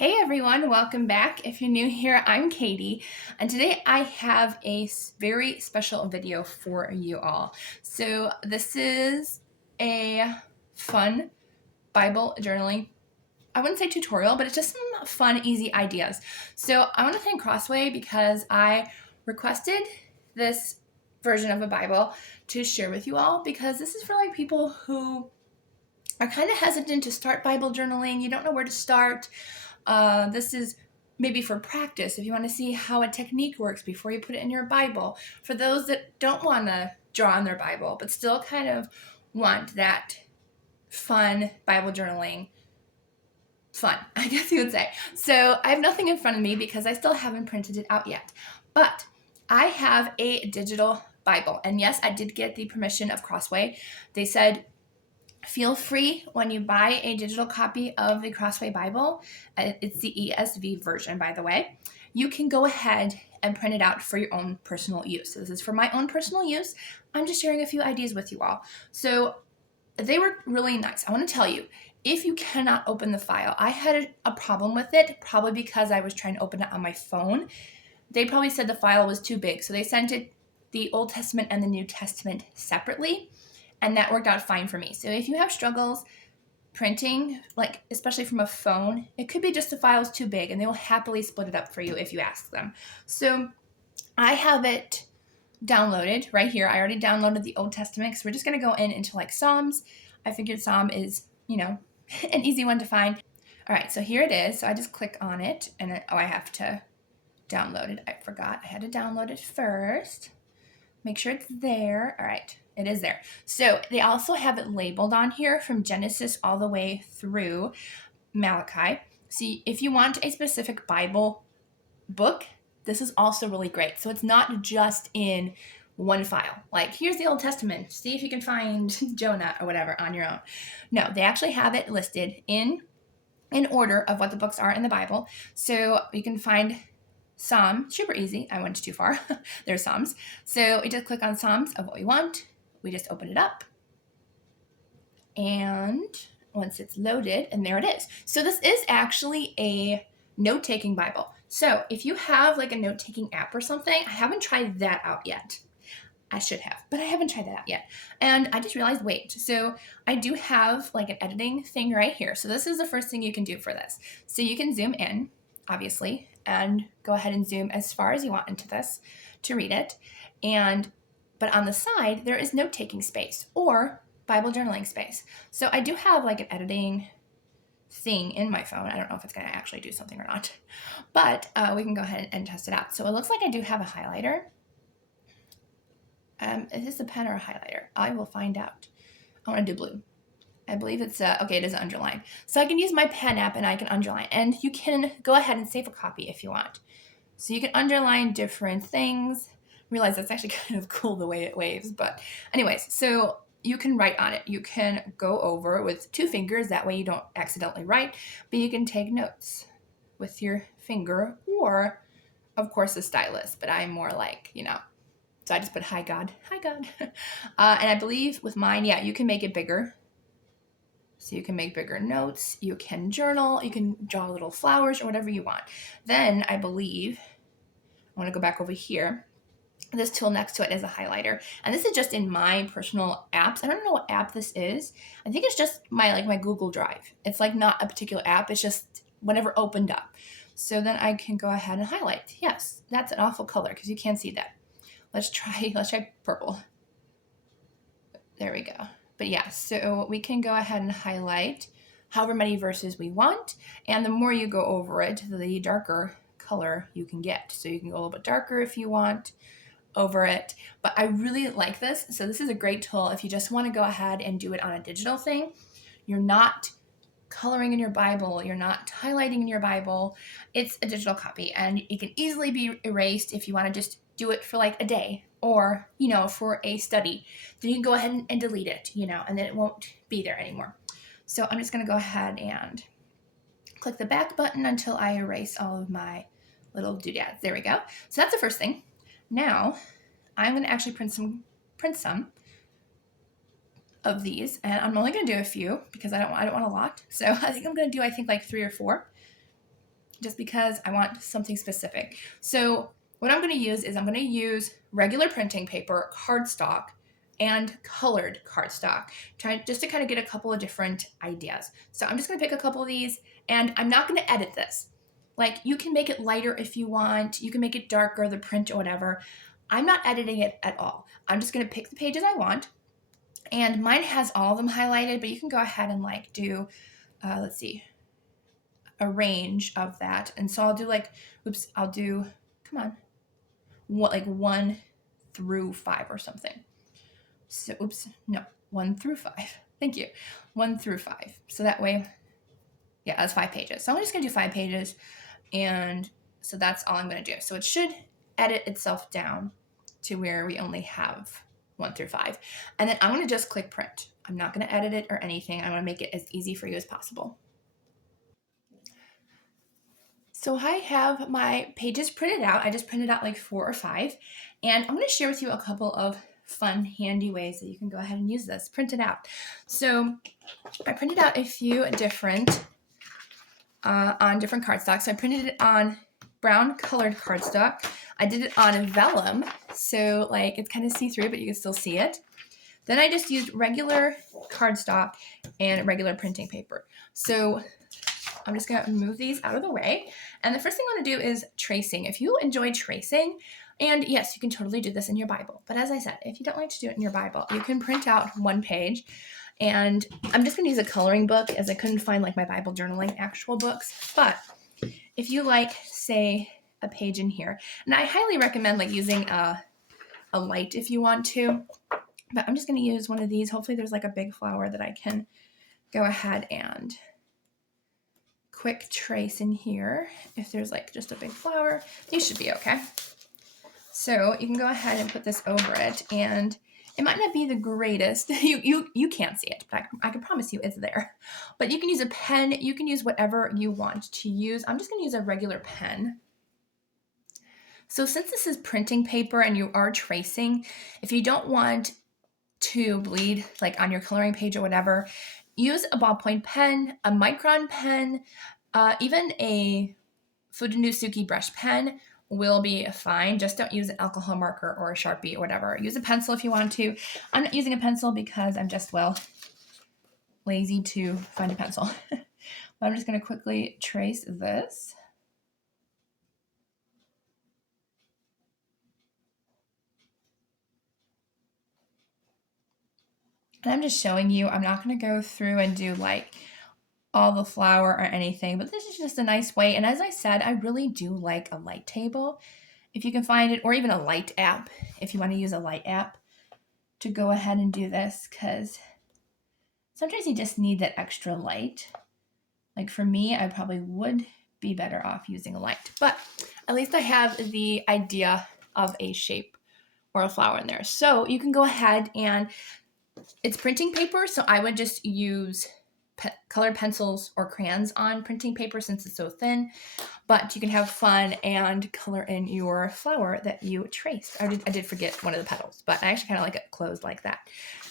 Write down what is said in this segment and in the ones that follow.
Hey everyone, welcome back. If you're new here, I'm Katie, and today I have a very special video for you all. So this is a fun Bible journaling, I wouldn't say tutorial, but it's just some fun, easy ideas. So I want to thank Crossway because I requested this version of a Bible to share with you all because this is for like people who are kind of hesitant to start Bible journaling. You don't know where to start. This is maybe for practice if you want to see how a technique works before you put it in your Bible. For those that don't want to draw on their Bible, but still kind of want that fun Bible journaling fun, I guess you would say. So I have nothing in front of me because I still haven't printed it out yet. But I have a digital Bible. And yes, I did get the permission of Crossway. They said, feel free when you buy a digital copy of the Crossway Bible, it's the ESV version, by the way, you can go ahead and print it out for your own personal use. So this is for my own personal use. I'm just sharing a few ideas with you all. So they were really nice. I want to tell you, if you cannot open the file, I had a problem with it, probably because I was trying to open it on my phone. They probably said the file was too big, so they sent it, the Old Testament and the New Testament, separately. And that worked out fine for me. So if you have struggles printing, like especially from a phone, it could be just the file's too big and they will happily split it up for you if you ask them. So I have it downloaded right here. I already downloaded the Old Testament because we're just going to go into like Psalms. I figured Psalm is, an easy one to find. All right, so here it is. So I just click on it and I have to download it. I forgot I had to download it first. Make sure it's there. All right. It is there. So they also have it labeled on here from Genesis all the way through Malachi. See, if you want a specific Bible book, this is also really great. So it's not just in one file. Like, here's the Old Testament. See if you can find Jonah or whatever on your own. No, they actually have it listed in order of what the books are in the Bible. So you can find Psalm, super easy. I went too far. There's Psalms. So we just click on Psalms of what we want. We just open it up. And once it's loaded, and there it is. So this is actually a note-taking Bible. So if you have like a note-taking app or something, I haven't tried that out yet. I should have, but I haven't tried that out yet. And I just realized, wait, so I do have like an editing thing right here. So this is the first thing you can do for this. So you can zoom in, obviously, and go ahead and zoom as far as you want into this to read it. But on the side, there is note-taking space or Bible journaling space. So I do have like an editing thing in my phone. I don't know if it's going to actually do something or not, but we can go ahead and test it out. So it looks like I do have a highlighter. Is this a pen or a highlighter? I will find out. I want to do blue. I believe it's, okay, it is underlined. So I can use my pen app and I can underline. And you can go ahead and save a copy if you want. So you can underline different things. Realize that's actually kind of cool the way it waves. But anyways, so you can write on it. You can go over with 2 fingers. That way you don't accidentally write. But you can take notes with your finger or, of course, a stylus. But I'm more like, So I just put, hi, God. Hi, God. And I believe with mine, yeah, you can make it bigger. So you can make bigger notes, you can journal, you can draw little flowers or whatever you want. Then I believe, I want to go back over here, this tool next to it is a highlighter. And this is just in my personal apps. I don't know what app this is. I think it's just my Google Drive. It's like not a particular app, it's just whatever opened up. So then I can go ahead and highlight. Yes, that's an awful color because you can't see that. Let's try purple. There we go. But yeah, so we can go ahead and highlight however many verses we want. And the more you go over it, the darker color you can get. So you can go a little bit darker if you want over it. But I really like this. So this is a great tool if you just want to go ahead and do it on a digital thing. You're not coloring in your Bible. You're not highlighting in your Bible. It's a digital copy and it can easily be erased if you want to just do it for like a day or, for a study. Then you can go ahead and delete it, and then it won't be there anymore. So I'm just going to go ahead and click the back button until I erase all of my little doodads. There we go. So that's the first thing. Now I'm going to actually print some of these, and I'm only going to do a few because I don't want a lot. So I think I'm going to do like 3 or 4. just because I want something specific. So what I'm going to use is I'm going to use regular printing paper, cardstock, and colored cardstock, just to kind of get a couple of different ideas. So I'm just going to pick a couple of these, and I'm not going to edit this. Like, you can make it lighter if you want, you can make it darker, the print or whatever. I'm not editing it at all. I'm just going to pick the pages I want, and mine has all of them highlighted, but you can go ahead and like do, let's see, a range of that. And so I'll do like, I'll do, come on, like 1 through 5 or something. So, 1 through 5. Thank you. 1 through 5. So that way, yeah, that's 5 pages. So I'm just going to do 5 pages. And so that's all I'm going to do. So it should edit itself down to where we only have 1 through 5. And then I'm going to just click print. I'm not going to edit it or anything. I want to make it as easy for you as possible. So I have my pages printed out. I just printed out like 4 or 5. And I'm going to share with you a couple of fun, handy ways that you can go ahead and use this. Print it out. So I printed out a few different on different cardstock. So I printed it on brown colored cardstock. I did it on vellum, so like it's kind of see-through, but you can still see it. Then I just used regular cardstock and regular printing paper. So I'm just going to move these out of the way. And the first thing I want to do is tracing. If you enjoy tracing, and yes, you can totally do this in your Bible. But as I said, if you don't like to do it in your Bible, you can print out 1 page. And I'm just going to use a coloring book, as I couldn't find like my Bible journaling actual books. But if you like, say, a page in here, and I highly recommend like using a light if you want to. But I'm just going to use one of these. Hopefully there's like a big flower that I can go ahead and quick trace in here. If there's like just a big flower, you should be okay. So you can go ahead and put this over it, and it might not be the greatest. You can't see it, but I can promise you it's there. But you can use a pen. You can use whatever you want to use. I'm just going to use a regular pen. So since this is printing paper and you are tracing, if you don't want to bleed like on your coloring page or whatever, use a ballpoint pen, a micron pen, even a Fujitsu brush pen will be fine. Just don't use an alcohol marker or a Sharpie or whatever. Use a pencil if you want to. I'm not using a pencil because I'm just, well, lazy to find a pencil. But I'm just going to quickly trace this. And I'm just showing you, I'm not going to go through and do like all the flower or anything, but this is just a nice way. And as I said, I really do like a light table, if you can find it, or even a light app, if you want to use a light app to go ahead and do this, because sometimes you just need that extra light. Like for me, I probably would be better off using a light, but at least I have the idea of a shape or a flower in there. So you can go ahead, and it's printing paper, so I would just use colored pencils or crayons on printing paper since it's so thin, but you can have fun and color in your flower that you traced. I did forget one of the petals, but I actually kind of like it closed like that.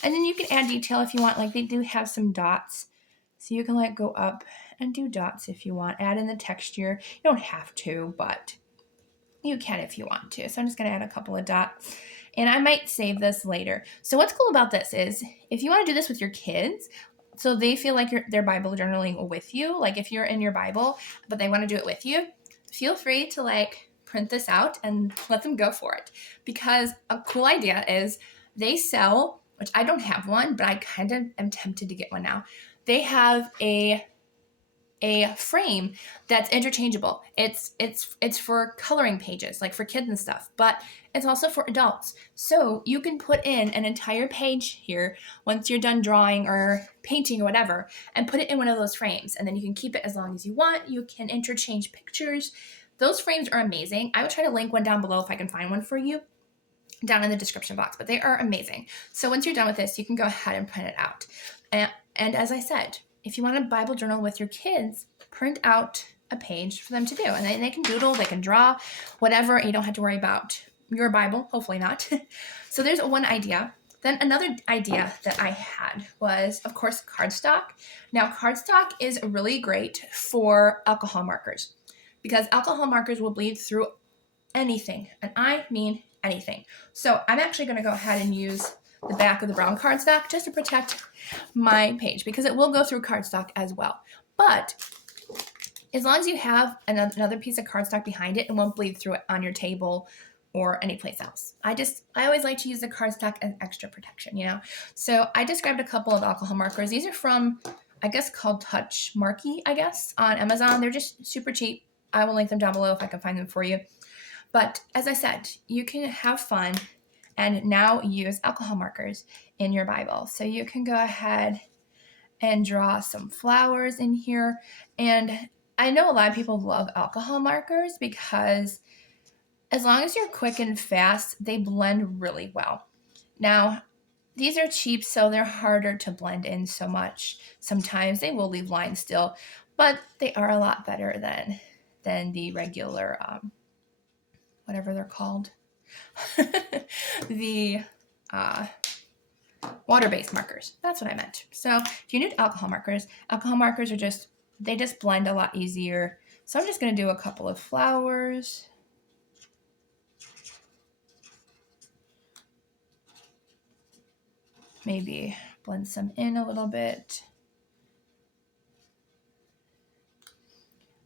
And then you can add detail if you want. Like they do have some dots, so you can like go up and do dots if you want. Add in the texture. You don't have to, but you can if you want to. So I'm just going to add a couple of dots. And I might save this later. So what's cool about this is if you want to do this with your kids, so they feel like they're Bible journaling with you, like if you're in your Bible, but they want to do it with you, feel free to like print this out and let them go for it. Because a cool idea is they sell, which I don't have one, but I kind of am tempted to get one now. They have a frame that's interchangeable. It's for coloring pages, like for kids and stuff, but it's also for adults. So you can put in an entire page here once you're done drawing or painting or whatever, and put it in one of those frames, and then you can keep it as long as you want. You can interchange pictures. Those frames are amazing. I will try to link one down below if I can find one for you down in the description box, but they are amazing. So once you're done with this, you can go ahead and print it out. And as I said, if you want to Bible journal with your kids, print out a page for them to do. And then they can doodle, they can draw, whatever. You don't have to worry about your Bible, hopefully not. So there's one idea. Then another idea that I had was, of course, cardstock. Now, cardstock is really great for alcohol markers. because alcohol markers will bleed through anything, and I mean anything. So I'm actually going to go ahead and use the back of the brown cardstock just to protect my page, because it will go through cardstock as well. But as long as you have another piece of cardstock behind it, it won't bleed through it on your table or anyplace else. I always like to use the cardstock as extra protection, you know? So I just grabbed a couple of alcohol markers. These are from, I guess, called Touch Marquee, I guess, on Amazon. They're just super cheap. I will link them down below if I can find them for you. But as I said, you can have fun and now use alcohol markers in your Bible. So you can go ahead and draw some flowers in here. And I know a lot of people love alcohol markers because as long as you're quick and fast, they blend really well. Now, these are cheap, so they're harder to blend in so much. Sometimes they will leave lines still, but they are a lot better than the regular, whatever they're called, the water-based markers. That's what I meant. So if you need alcohol markers are they just blend a lot easier. So I'm just going to do a couple of flowers. Maybe blend some in a little bit.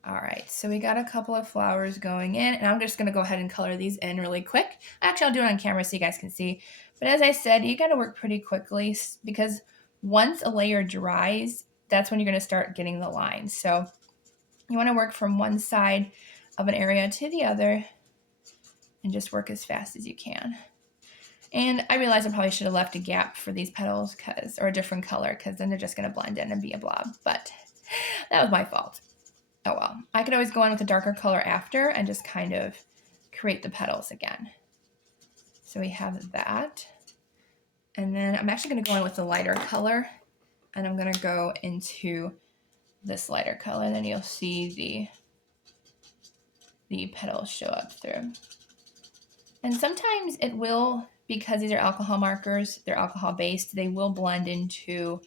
All right, so we got a couple of flowers going in, and I'm just going to go ahead and color these in really quick. Actually, I'll do it on camera so you guys can see. But as I said, you got to work pretty quickly because once a layer dries, that's when you're going to start getting the lines. So you want to work from one side of an area to the other and just work as fast as you can. And I realize I probably should have left a gap for these petals or a different color, because then they're just going to blend in and be a blob. But that was my fault. Oh well. I could always go in with a darker color after and just kind of create the petals again. So we have that. And then I'm actually going to go in with the lighter color, and I'm going to go into this lighter color, and then you'll see the petals show up through. And sometimes it will, because these are alcohol markers, they're alcohol based, they will blend into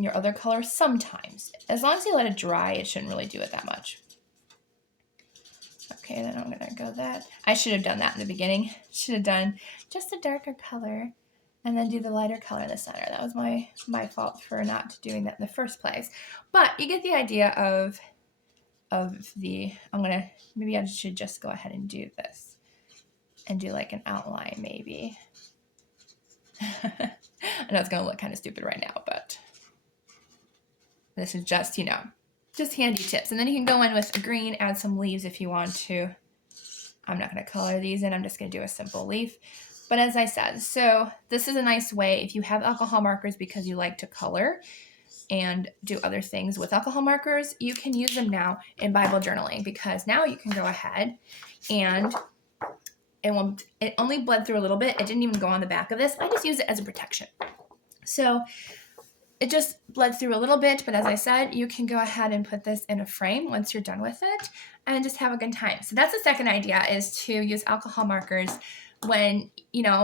your other color sometimes. As long as you let it dry, it shouldn't really do it that much. Okay, then I'm gonna go that. I should have done that in the beginning. Should have done just a darker color and then do the lighter color in the center. That was my fault for not doing that in the first place. But you get the idea of maybe I should just go ahead and do this and do like an outline maybe. I know it's gonna look kind of stupid right now, but this is just, just handy tips. And then you can go in with a green, add some leaves if you want to. I'm not going to color these in. I'm just going to do a simple leaf. But as I said, so this is a nice way if you have alcohol markers because you like to color and do other things with alcohol markers, you can use them now in Bible journaling, because now you can go ahead and it only bled through a little bit. It didn't even go on the back of this. I just use it as a protection. So it just bled through a little bit, but as I said, you can go ahead and put this in a frame once you're done with it and just have a good time. So that's the second idea, is to use alcohol markers when,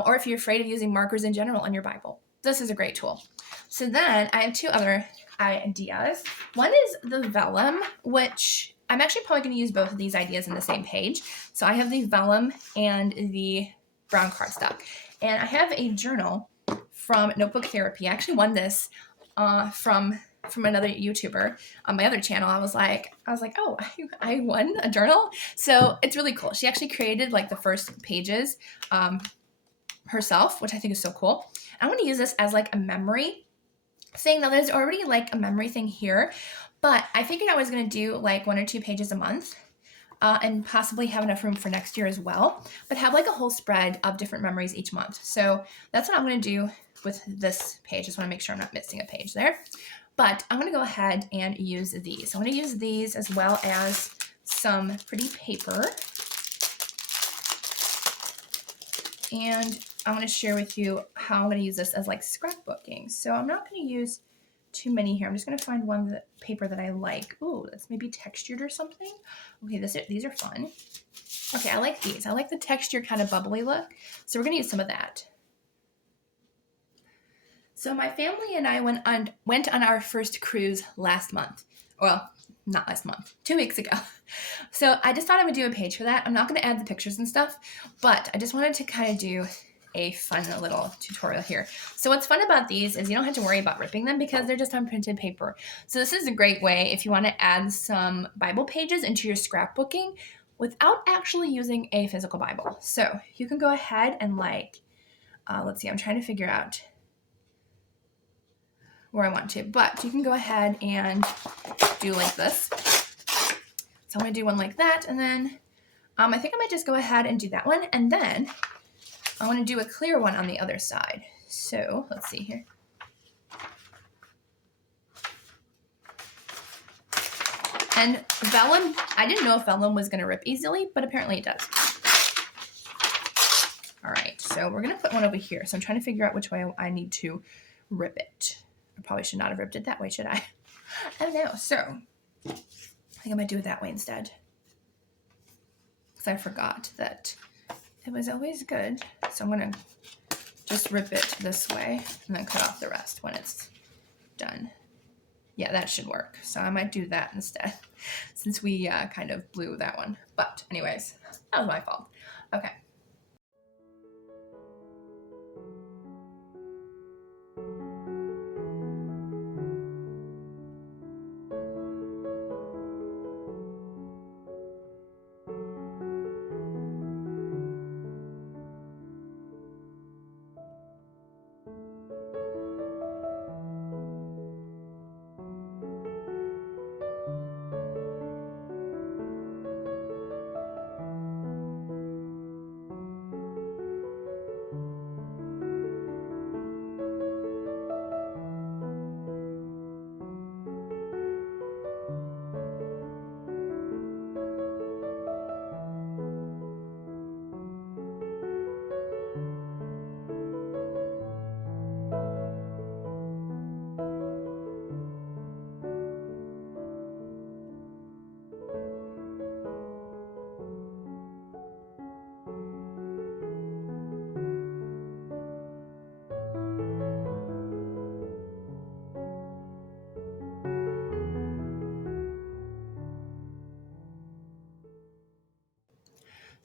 or if you're afraid of using markers in general in your Bible. This is a great tool. So then I have two other ideas. One is the Vellum, which I'm actually probably going to use both of these ideas in the same page. So I have the Vellum and the brown cardstock. And I have a journal from Notebook Therapy. I actually won this from another YouTuber on my other channel. I was like, oh, I won a journal. So it's really cool. She actually created like the first pages herself, which I think is so cool. I want to use this as like a memory thing. Now there's already like a memory thing here, but I figured I was going to do like 1 or 2 pages a month. And possibly have enough room for next year as well, but have like a whole spread of different memories each month. So that's what I'm going to do with this page. Just want to make sure I'm not missing a page there. But I'm going to go ahead and use these. I'm going to use these as well as some pretty paper. And I'm going to share with you how I'm going to use this as like scrapbooking. So I'm not going to use too many here. I'm just going to find paper that I like. Ooh, that's maybe textured or something. Okay, these are fun. Okay, I like these. I like the texture kind of bubbly look. So we're going to use some of that. So my family and I went on our first cruise last month. Well, not last month, 2 weeks ago. So I just thought I would do a page for that. I'm not going to add the pictures and stuff, but I just wanted to kind of do a fun little tutorial here. So what's fun about these is you don't have to worry about ripping them because they're just on printed paper. So this is a great way if you want to add some Bible pages into your scrapbooking without actually using a physical Bible. So you can go ahead and let's see, I'm trying to figure out where I want to, but you can go ahead and do like this. So I'm going to do one like that, and then I think I might just go ahead and do that one, and then I want to do a clear one on the other side. So let's see here. And vellum, I didn't know if vellum was going to rip easily, but apparently it does. All right, so we're going to put one over here. So I'm trying to figure out which way I need to rip it. I probably should not have ripped it that way, should I? I don't know. So I think I might do it that way instead. Because I forgot that it was always good. So I'm going to just rip it this way and then cut off the rest when it's done. Yeah, that should work. So I might do that instead since we kind of blew that one. But anyways, that was my fault. Okay.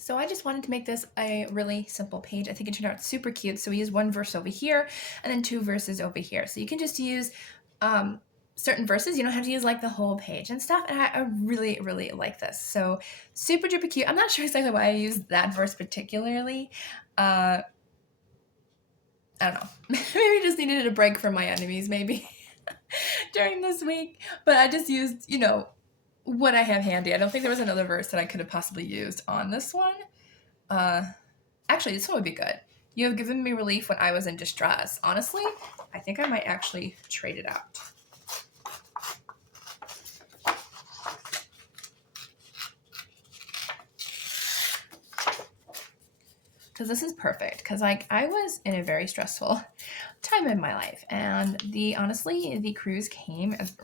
So I just wanted to make this a really simple page. I think it turned out super cute. So we use one verse over here and then 2 verses over here. So you can just use certain verses. You don't have to use like the whole page and stuff. And I really, really like this. So super duper cute. I'm not sure exactly why I used that verse particularly. I don't know. Maybe I just needed a break from my enemies maybe during this week. But I just used, what I have handy. I don't think there was another verse that I could have possibly used on this one. Actually, this one would be good. You have given me relief when I was in distress. Honestly, I think I might actually trade it out. Because this is perfect. Because I was in a very stressful time in my life, and honestly, the cruise came as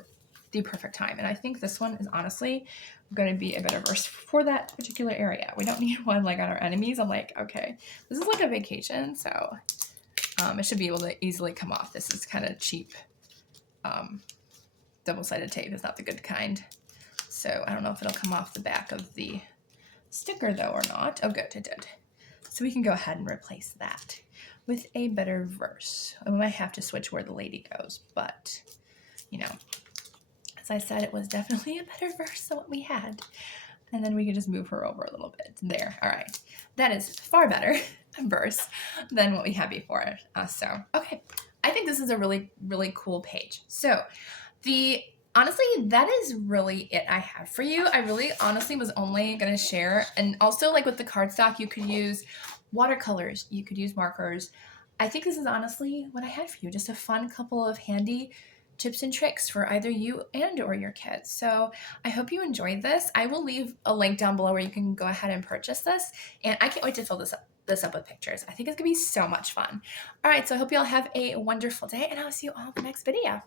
the perfect time. And I think this one is honestly going to be a better verse for that particular area. We don't need one like on our enemies. I'm like, okay, this is like a vacation, so it should be able to easily come off. This is kind of cheap double-sided tape. It's not the good kind. So I don't know if it'll come off the back of the sticker though or not. Oh, good, it did. So we can go ahead and replace that with a better verse. We might have to switch where the lady goes, but as I said, it was definitely a better verse than what we had. And then we could just move her over a little bit. There, all right. That is far better verse than what we had before. Okay. I think this is a really, really cool page. So honestly, that is really it I have for you. I really honestly was only going to share. And also like with the cardstock, you could use watercolors. You could use markers. I think this is honestly what I had for you. Just a fun couple of handy tips and tricks for either you and or your kids. So I hope you enjoyed this. I will leave a link down below where you can go ahead and purchase this. And I can't wait to fill this up with pictures. I think it's gonna be so much fun. All right, so I hope you all have a wonderful day, and I'll see you all in the next video.